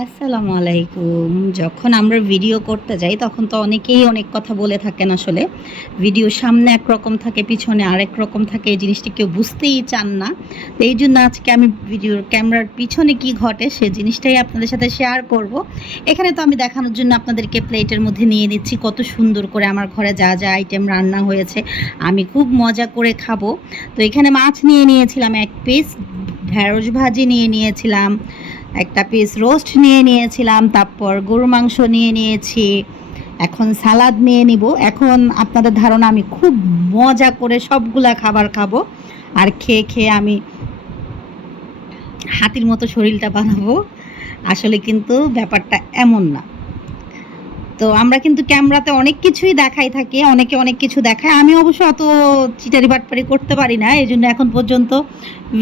আসসালামু আলাইকুম যখন আমরা ভিডিও করতে যাই, তখন তো অনেকেই অনেক কথা বলে থাকেন আসলে। ভিডিও সামনে একরকম থাকে, পিছনে আরেক রকম থাকে, এই জিনিসটি কেউ বুঝতেই চান না। তো এই জন্য আজকে আমি ভিডিওর ক্যামেরার পিছনে কি ঘটে, সে জিনিসটাই আপনাদের সাথে শেয়ার করব। এখানে তো আমি দেখানোর জন্য আপনাদেরকে প্লেটের মধ্যে নিয়ে নিচ্ছি, কত সুন্দর করে আমার ঘরে যা যা আইটেম রান্না হয়েছে। আমি খুব মজা করে খাব। তো এখানে মাছ নিয়ে নিয়েছিলাম, এক পিস ঢেঁড়স ভাজি নিয়ে নিয়েছিলাম। একটা পিস রোস্ট নিয়ে নিয়েছিলাম, তারপর গরু মাংস নিয়ে নিয়েছি, এখন সালাদ নিয়ে নিব। এখন আপনাদের ধারণা, আমি খুব মজা করে সবগুলা খাবার খাব আর খেয়ে খেয়ে আমি হাতির মতো শরীরটা বানাবো। আসলে কিন্তু ব্যাপারটা এমন না। তো আমরা কিন্তু ক্যামেরাতে অনেক কিছুই দেখাই থাকি, অনেকে অনেক কিছু দেখায়। আমি অবশ্য অত চিটারি বাটপারি করতে পারি না এই জন্য এখন পর্যন্ত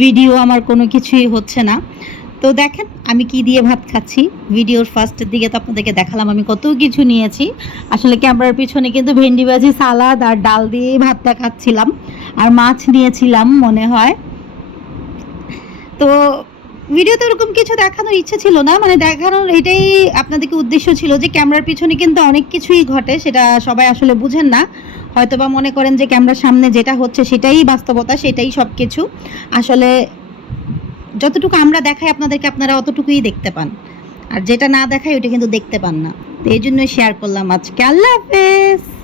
ভিডিও আমার কোনো কিছুই হচ্ছে না। তো দেখেন, আমি কি দিয়ে ভাত খাচ্ছি? ভিডিওর ফার্স্টের দিকে তো আপনাদেরকে দেখালাম, আমি কত কিছু নিয়েছি। আসলে ক্যামেরার পিছনে কিন্তু ভেন্ডি ভাজি, সালাদ আর ডাল দিয়ে ভাতটা খাচ্ছিলাম। আর মাছ নিয়েছিলাম, মনে হয়। তো ভিডিওতে ওরকম কিছু দেখানোর ইচ্ছে ছিল না মানে দেখানোর এটাই আপনাদেরকে উদ্দেশ্য ছিল যে ক্যামেরার পিছনে কিন্তু অনেক কিছুই ঘটে, সেটা সবাই আসলে বুঝেন না। হয়তোবা মনে করেন যে ক্যামেরার সামনে যেটা হচ্ছে সেটাই বাস্তবতা, সেটাই সব কিছু আসলে যতটুকু আমরা দেখাই আপনাদেরকে আপনারা অতটুকুই দেখতে পান। আর যেটা না দেখাই ওটা কিন্তু দেখতে পান না। তো এই জন্যই শেয়ার করলাম আজকে। আল্লাহ হাফেজ!